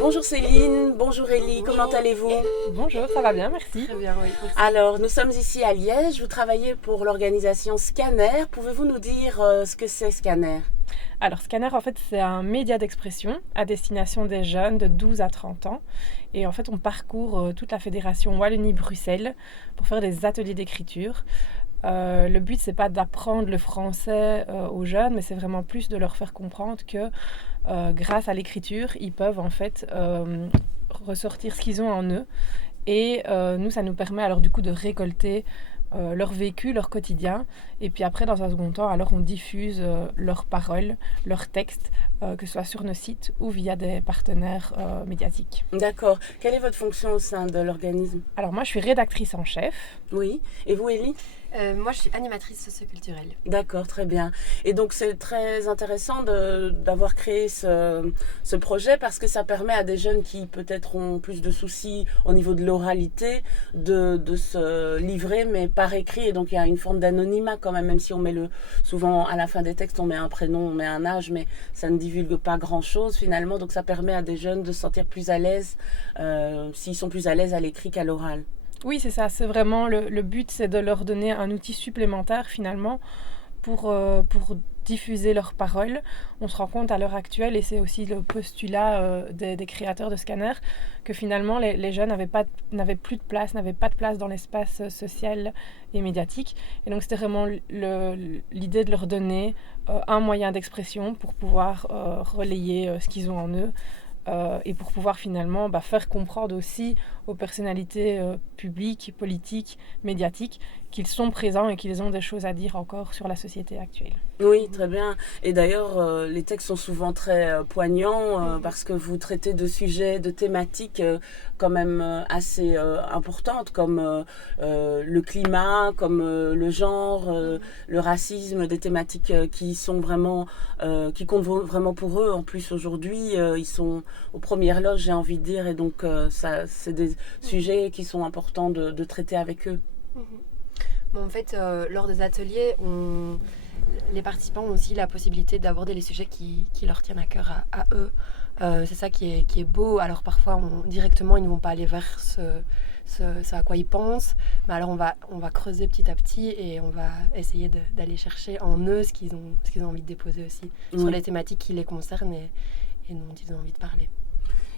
Bonjour Céline, bonjour Élie, comment allez-vous? Bonjour, ça va bien, merci. Très bien, oui. Merci. Alors, nous sommes ici à Liège, vous travaillez pour l'organisation Scanner. Pouvez-vous nous dire ce que c'est Scanner? Alors, Scanner, en fait, c'est un média d'expression à destination des jeunes de 12 à 30 ans. Et en fait, on parcourt toute la fédération Wallonie-Bruxelles pour faire des ateliers d'écriture. Le but, c'est pas d'apprendre le français aux jeunes, mais c'est vraiment plus de leur faire comprendre que grâce à l'écriture, ils peuvent en fait ressortir ce qu'ils ont en eux. Et nous, ça nous permet alors du coup de récolter leur vécu, leur quotidien. Et puis après, dans un second temps, alors on diffuse leurs paroles, leurs textes, que ce soit sur nos sites ou via des partenaires médiatiques. D'accord. Quelle est votre fonction au sein de l'organisme? Alors moi, je suis rédactrice en chef. Oui. Et vous, Élie? Moi, je suis animatrice socioculturelle. D'accord, très bien. Et donc c'est très intéressant d'avoir créé ce projet parce que ça permet à des jeunes qui peut-être ont plus de soucis au niveau de l'oralité de se livrer mais par écrit. Et donc il y a une forme d'anonymat quand même si on met souvent à la fin des textes on met un prénom, on met un âge, mais ça ne divulgue pas grand-chose finalement. Donc ça permet à des jeunes de se sentir plus à l'aise s'ils sont plus à l'aise à l'écrit qu'à l'oral. Oui, c'est ça, c'est vraiment le but, c'est de leur donner un outil supplémentaire finalement pour diffuser leurs paroles. On se rend compte à l'heure actuelle, et c'est aussi le postulat des créateurs de Scanner, que finalement les jeunes n'avaient plus de place, n'avaient pas de place dans l'espace social et médiatique. Et donc c'était vraiment l'idée de leur donner un moyen d'expression pour pouvoir relayer ce qu'ils ont en eux. Et pour pouvoir finalement faire comprendre aussi aux personnalités publiques, politiques, médiatiques qu'ils sont présents et qu'ils ont des choses à dire encore sur la société actuelle. Oui, très bien. Et d'ailleurs, les textes sont souvent très poignants parce que vous traitez de sujets, de thématiques quand même assez importantes comme le climat, comme le genre, le racisme, des thématiques qui sont vraiment, qui comptent vraiment pour eux. En plus, aujourd'hui, ils sont aux premières loges, j'ai envie de dire, et donc ça, c'est des sujets qui sont importants de traiter avec eux. Bon, en fait, lors des ateliers, les participants ont aussi la possibilité d'aborder les sujets qui leur tiennent à cœur à eux. C'est ça qui est beau. Alors parfois, directement, ils ne vont pas aller vers ce à quoi ils pensent. Mais alors, on va creuser petit à petit et on va essayer d'aller chercher en eux ce qu'ils ont envie de déposer aussi sur les thématiques qui les concernent et dont ils ont envie de parler.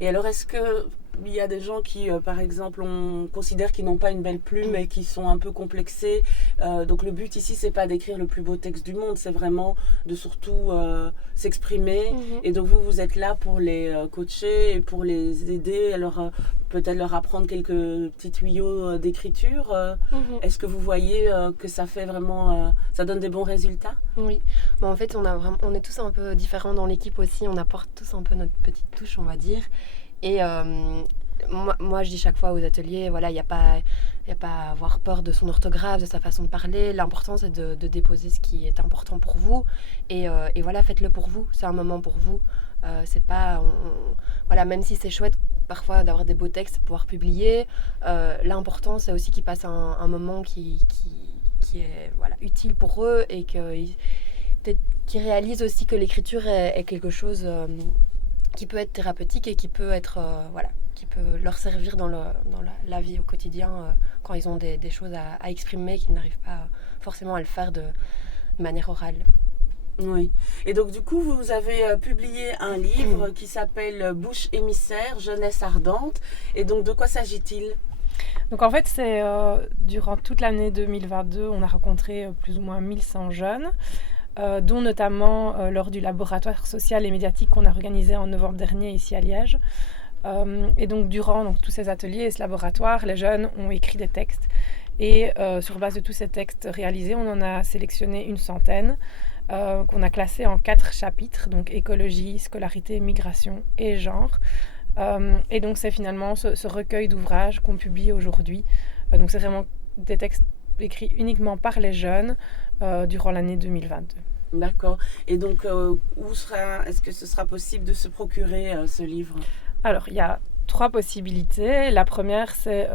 Et alors, est-ce qu'il y a des gens qui, par exemple, on considère qu'ils n'ont pas une belle plume et qui sont un peu complexés? Donc le but ici, c'est pas d'écrire le plus beau texte du monde, c'est vraiment de surtout s'exprimer. Et donc vous êtes là pour les coacher et pour les aider, alors peut-être leur apprendre quelques petits tuyaux d'écriture. Est-ce que vous voyez que ça fait vraiment, ça donne des bons résultats? Oui. Bon, en fait, on est tous un peu différents dans l'équipe aussi. On apporte tous un peu notre petite touche, on va dire. Et moi, je dis chaque fois aux ateliers, voilà, il n'y a pas à avoir peur de son orthographe, de sa façon de parler. L'important, c'est de déposer ce qui est important pour vous. Et voilà, faites-le pour vous. C'est un moment pour vous. C'est pas, voilà, même si c'est chouette parfois d'avoir des beaux textes, pouvoir publier. L'important, c'est aussi qu'ils passent un moment qui est voilà, utile pour eux et peut-être qu'ils réalisent aussi que l'écriture est quelque chose qui peut être thérapeutique et qui peut être qui peut leur servir dans la vie au quotidien quand ils ont des choses à exprimer qu'ils n'arrivent pas forcément à le faire de manière orale. Oui. Et donc du coup, vous avez publié un livre qui s'appelle Bouche émissaire, jeunesse ardente. Et donc de quoi s'agit-il? Donc en fait, c'est durant toute l'année 2022, on a rencontré plus ou moins 1100 jeunes. Dont notamment lors du laboratoire social et médiatique qu'on a organisé en novembre dernier ici à Liège. Et donc durant tous ces ateliers et ce laboratoire, les jeunes ont écrit des textes. Et sur base de tous ces textes réalisés, on en a sélectionné une centaine qu'on a classés en 4 chapitres, donc écologie, scolarité, migration et genre. Et donc c'est finalement ce recueil d'ouvrages qu'on publie aujourd'hui. Donc c'est vraiment des textes écrits uniquement par les jeunes durant l'année 2022. D'accord. Et donc, est-ce que ce sera possible de se procurer ce livre? Alors, il y a 3 possibilités. La première, c'est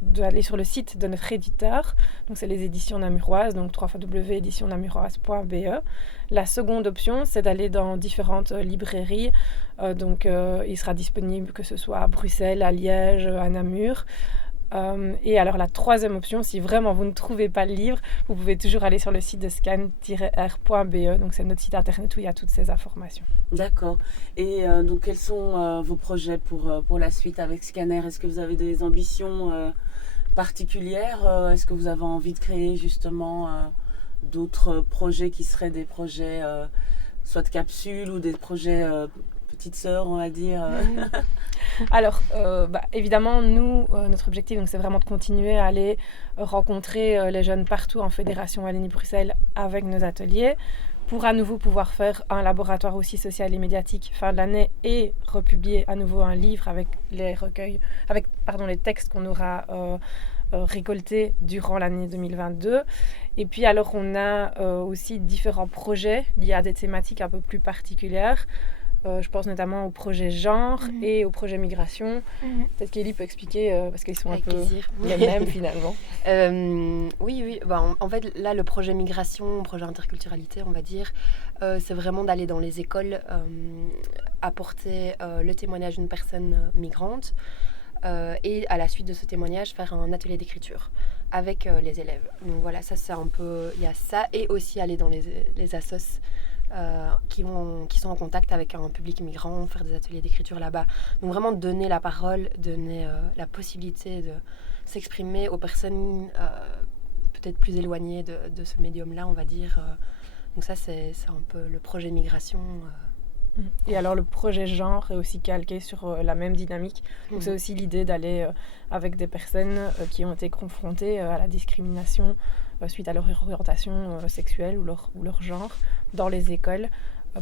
d'aller sur le site de notre éditeur. Donc, c'est les éditions namuroises, donc www.éditionnamuroise.be. La seconde option, c'est d'aller dans différentes librairies. Il sera disponible que ce soit à Bruxelles, à Liège, à Namur. Et alors la troisième option, si vraiment vous ne trouvez pas le livre, vous pouvez toujours aller sur le site de scan-r.be, donc c'est notre site internet où il y a toutes ces informations. D'accord. Et donc quels sont vos projets pour la suite avec Scanner? Est-ce que vous avez des ambitions particulières? Est-ce que vous avez envie de créer justement d'autres projets qui seraient des projets soit de capsules ou des projets petites sœurs, on va dire Alors, évidemment, nous, notre objectif, donc, c'est vraiment de continuer à aller rencontrer les jeunes partout en Fédération Wallonie-Bruxelles avec nos ateliers pour à nouveau pouvoir faire un laboratoire aussi social et médiatique fin de l'année et republier à nouveau un livre avec les textes qu'on aura récoltés durant l'année 2022. Et puis alors, on a aussi différents projets liés à des thématiques un peu plus particulières. Je pense notamment au projet genre et au projet migration. Peut-être qu'Élie peut expliquer, parce qu'ils sont avec un peu plaisir. les mêmes finalement. Oui. En fait, là, le projet migration, projet interculturalité, on va dire, c'est vraiment d'aller dans les écoles, apporter le témoignage d'une personne migrante et à la suite de ce témoignage, faire un atelier d'écriture avec les élèves. Donc voilà, ça c'est un peu... Il y a ça et aussi aller dans les assos qui sont en contact avec un public migrant, faire des ateliers d'écriture là-bas. Donc vraiment donner la parole, donner la possibilité de s'exprimer aux personnes peut-être plus éloignées de ce médium-là, on va dire. Donc ça, c'est un peu le projet migration. Et alors le projet genre est aussi calqué sur la même dynamique. Donc c'est aussi l'idée d'aller avec des personnes qui ont été confrontées à la discrimination suite à leur orientation sexuelle ou leur genre dans les écoles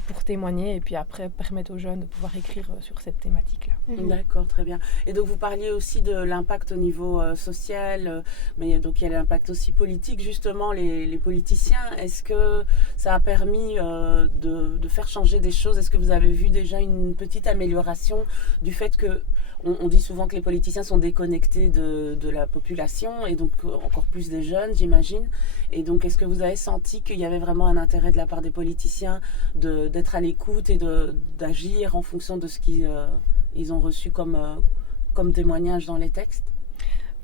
pour témoigner et puis après permettre aux jeunes de pouvoir écrire sur cette thématique-là. D'accord, très bien. Et donc vous parliez aussi de l'impact au niveau social, mais donc il y a l'impact aussi politique, justement, les politiciens. Est-ce que ça a permis de faire changer des choses? Est-ce que vous avez vu déjà une petite amélioration du fait que on dit souvent que les politiciens sont déconnectés de la population et donc encore plus des jeunes, j'imagine. Et donc, est-ce que vous avez senti qu'il y avait vraiment un intérêt de la part des politiciens d'être à l'écoute et d'agir en fonction de ce qu'ils ont reçu comme témoignage dans les textes?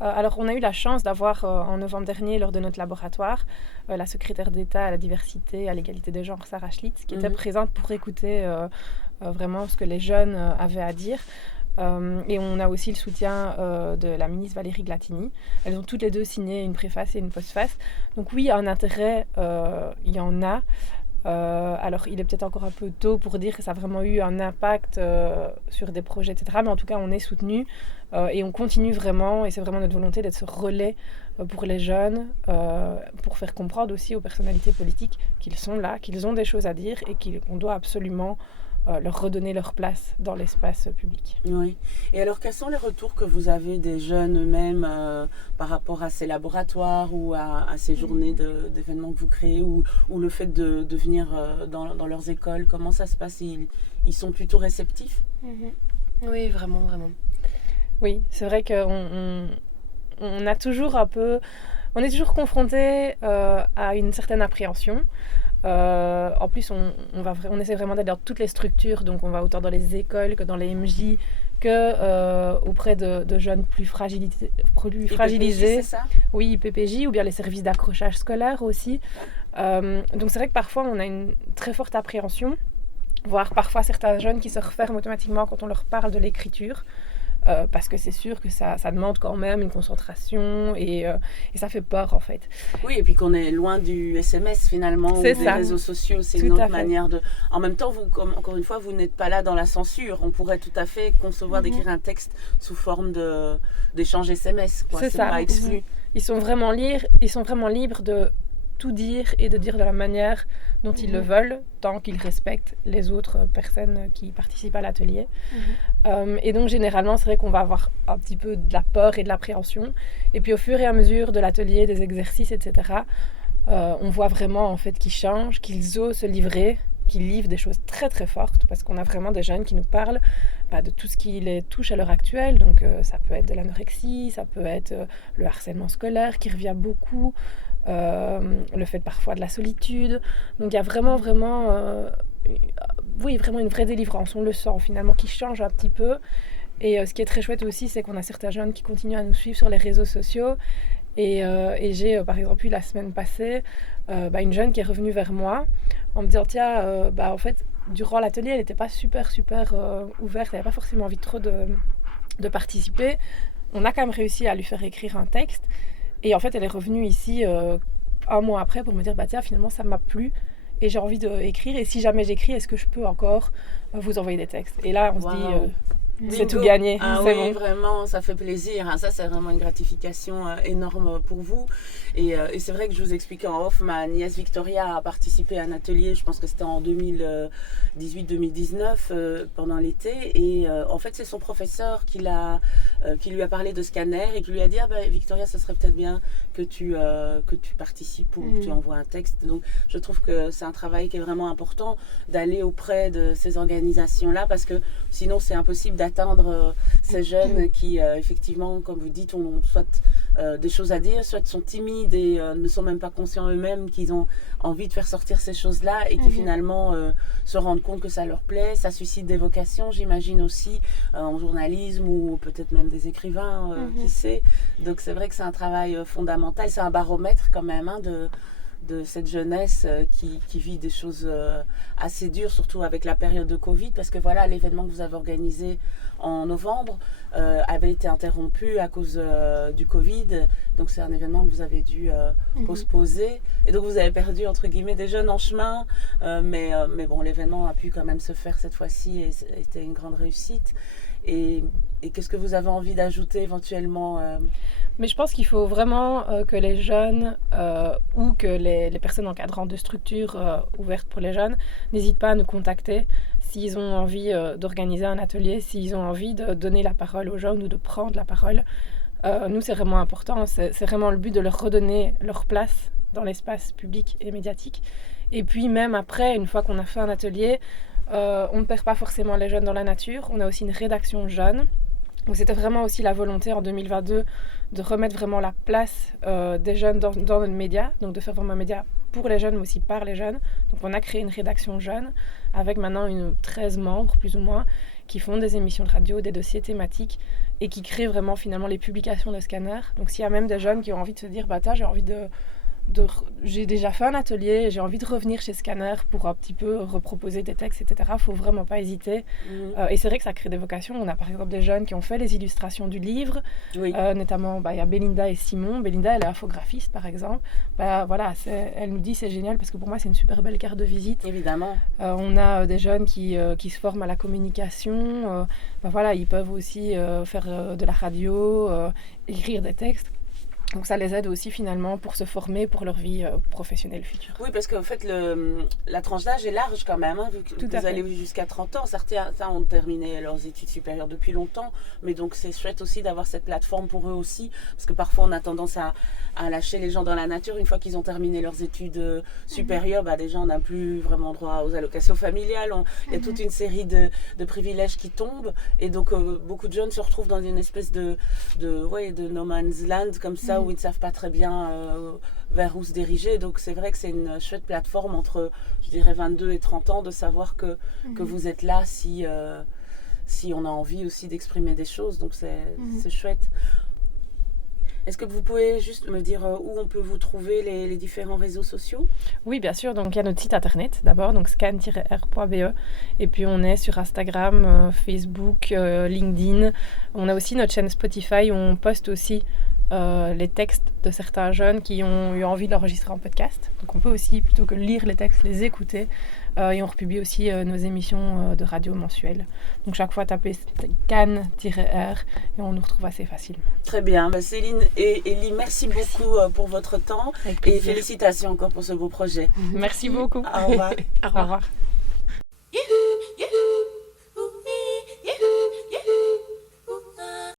Alors, on a eu la chance d'avoir en novembre dernier, lors de notre laboratoire, la secrétaire d'État à la diversité et à l'égalité des genres, Sarah Schlitz, qui était présente pour écouter vraiment ce que les jeunes avaient à dire. Et on a aussi le soutien de la ministre Valérie Glatini. Elles ont toutes les deux signé une préface et une postface. Donc oui, un intérêt, il y en a. Alors il est peut-être encore un peu tôt pour dire que ça a vraiment eu un impact sur des projets, etc. Mais en tout cas, on est soutenu et on continue vraiment. Et c'est vraiment notre volonté d'être ce relais pour les jeunes, pour faire comprendre aussi aux personnalités politiques qu'ils sont là, qu'ils ont des choses à dire et qu'on doit absolument leur redonner leur place dans l'espace public. Oui. Et alors, quels sont les retours que vous avez des jeunes eux-mêmes par rapport à ces laboratoires ou à ces journées d'événements que vous créez ou le fait de venir dans leurs écoles? Comment ça se passe? Ils sont plutôt réceptifs? Oui, vraiment. Oui, c'est vrai qu'on a toujours on est toujours confronté à une certaine appréhension. En plus, on essaie vraiment d'aller dans toutes les structures, donc on va autant dans les écoles que dans les MJ, que auprès de jeunes plus fragilisés. C'est ça? Oui, PPJ, ou bien les services d'accrochage scolaire aussi. Donc c'est vrai que parfois on a une très forte appréhension, voire parfois certains jeunes qui se referment automatiquement quand on leur parle de l'écriture. Parce que c'est sûr que ça demande quand même une concentration et ça fait peur en fait. Oui, et puis qu'on est loin du SMS finalement, ou des réseaux sociaux, c'est une autre manière de... En même temps, encore une fois, vous n'êtes pas là dans la censure. On pourrait tout à fait concevoir d'écrire un texte sous forme d'échange SMS, quoi. C'est pas exclu. Ils sont vraiment libres de tout dire et de dire de la manière dont ils le veulent, tant qu'ils respectent les autres personnes qui participent à l'atelier. Et donc généralement, c'est vrai qu'on va avoir un petit peu de la peur et de l'appréhension. Et puis au fur et à mesure de l'atelier, des exercices, etc., on voit vraiment en fait qu'ils changent, qu'ils osent se livrer, qui livrent des choses très très fortes, parce qu'on a vraiment des jeunes qui nous parlent de tout ce qui les touche à l'heure actuelle. Donc ça peut être de l'anorexie, ça peut être le harcèlement scolaire qui revient beaucoup, le fait parfois de la solitude. Donc il y a vraiment vraiment une vraie délivrance, on le sent finalement, qui change un petit peu. Et ce qui est très chouette aussi, c'est qu'on a certains jeunes qui continuent à nous suivre sur les réseaux sociaux. Et j'ai par exemple eu la semaine passée une jeune qui est revenue vers moi en me disant tiens, en fait durant l'atelier elle n'était pas super ouverte, elle n'avait pas forcément envie trop de participer. On a quand même réussi à lui faire écrire un texte, et en fait elle est revenue ici un mois après pour me dire tiens, finalement ça m'a plu et j'ai envie d'écrire, et si jamais j'écris, est-ce que je peux encore vous envoyer des textes? Et là on se dit c'est tout gagné, c'est oui, bon. Vraiment, ça fait plaisir. Ça, c'est vraiment une gratification énorme pour vous. Et c'est vrai que je vous expliquais en off, ma nièce Victoria a participé à un atelier, je pense que c'était en 2018-2019, pendant l'été. Et en fait, c'est son professeur qui lui a parlé de scanner et qui lui a dit Victoria, ce serait peut-être bien que tu participes ou que tu envoies un texte. Donc, je trouve que c'est un travail qui est vraiment important d'aller auprès de ces organisations-là, parce que sinon, c'est impossible d'atteindre ces jeunes qui, effectivement, comme vous dites, ont soit des choses à dire, soit sont timides et ne sont même pas conscients eux-mêmes qu'ils ont envie de faire sortir ces choses-là, et qui finalement se rendent compte que ça leur plaît. Ça suscite des vocations, j'imagine aussi, en journalisme, ou peut-être même des écrivains, qui sait. Donc c'est vrai que c'est un travail fondamental, c'est un baromètre quand même de cette jeunesse qui vit des choses assez dures, surtout avec la période de Covid, parce que voilà, l'événement que vous avez organisé en novembre avait été interrompu à cause du Covid, donc c'est un événement que vous avez dû postposer, et donc vous avez perdu entre guillemets des jeunes en chemin, mais bon, l'événement a pu quand même se faire cette fois-ci, et c'était une grande réussite. Et qu'est-ce que vous avez envie d'ajouter éventuellement Mais je pense qu'il faut vraiment que les jeunes ou que les personnes encadrantes de structures ouvertes pour les jeunes n'hésitent pas à nous contacter s'ils ont envie d'organiser un atelier, s'ils ont envie de donner la parole aux jeunes ou de prendre la parole. Nous, c'est vraiment important, c'est vraiment le but de leur redonner leur place dans l'espace public et médiatique. Et puis même après, une fois qu'on a fait un atelier, on ne perd pas forcément les jeunes dans la nature. On a aussi une rédaction jeune. Donc c'était vraiment aussi la volonté en 2022 de remettre vraiment la place des jeunes dans notre média, donc de faire vraiment un média pour les jeunes mais aussi par les jeunes. Donc on a créé une rédaction jeune avec maintenant 13 membres plus ou moins qui font des émissions de radio, des dossiers thématiques et qui créent vraiment finalement les publications de Scanner. Donc s'il y a même des jeunes qui ont envie de se dire j'ai envie j'ai déjà fait un atelier, j'ai envie de revenir chez Scanner pour un petit peu reproposer des textes, etc. Il ne faut vraiment pas hésiter. Et c'est vrai que ça crée des vocations. On a par exemple des jeunes qui ont fait les illustrations du livre, notamment il y a Belinda et Simon. Belinda, elle est infographiste par exemple. Elle nous dit c'est génial parce que pour moi c'est une super belle carte de visite. Évidemment. On a des jeunes qui se forment à la communication. Ils peuvent aussi faire de la radio, écrire des textes. Donc ça les aide aussi finalement pour se former pour leur vie professionnelle future. Oui, parce qu'en fait, la tranche d'âge est large quand même, vu que vous allez jusqu'à 30 ans. Certains ont terminé leurs études supérieures depuis longtemps, mais donc c'est chouette aussi d'avoir cette plateforme pour eux aussi, parce que parfois on a tendance à lâcher les gens dans la nature. Une fois qu'ils ont terminé leurs études supérieures, déjà on n'a plus vraiment droit aux allocations familiales. Il y a toute une série de privilèges qui tombent, et donc beaucoup de jeunes se retrouvent dans une espèce de no man's land comme ça, où ils ne savent pas très bien vers où se diriger. Donc c'est vrai que c'est une chouette plateforme entre, je dirais, 22 et 30 ans, de savoir que vous êtes là si on a envie aussi d'exprimer des choses. Donc c'est chouette. Est-ce que vous pouvez juste me dire où on peut vous trouver les différents réseaux sociaux ? Oui, bien sûr. Donc, il y a notre site internet d'abord, donc scan-r.be. Et puis, on est sur Instagram, Facebook, LinkedIn. On a aussi notre chaîne Spotify où on poste aussi les textes de certains jeunes qui ont eu envie de l'enregistrer en podcast. Donc, on peut aussi, plutôt que lire les textes, les écouter. Et on republie aussi nos émissions de radio mensuelles. Donc chaque fois, tapez can-r et on nous retrouve assez facilement. Très bien. Céline et Elie, merci beaucoup pour votre temps. Et félicitations encore pour ce beau projet. Merci beaucoup. Au revoir. Au revoir.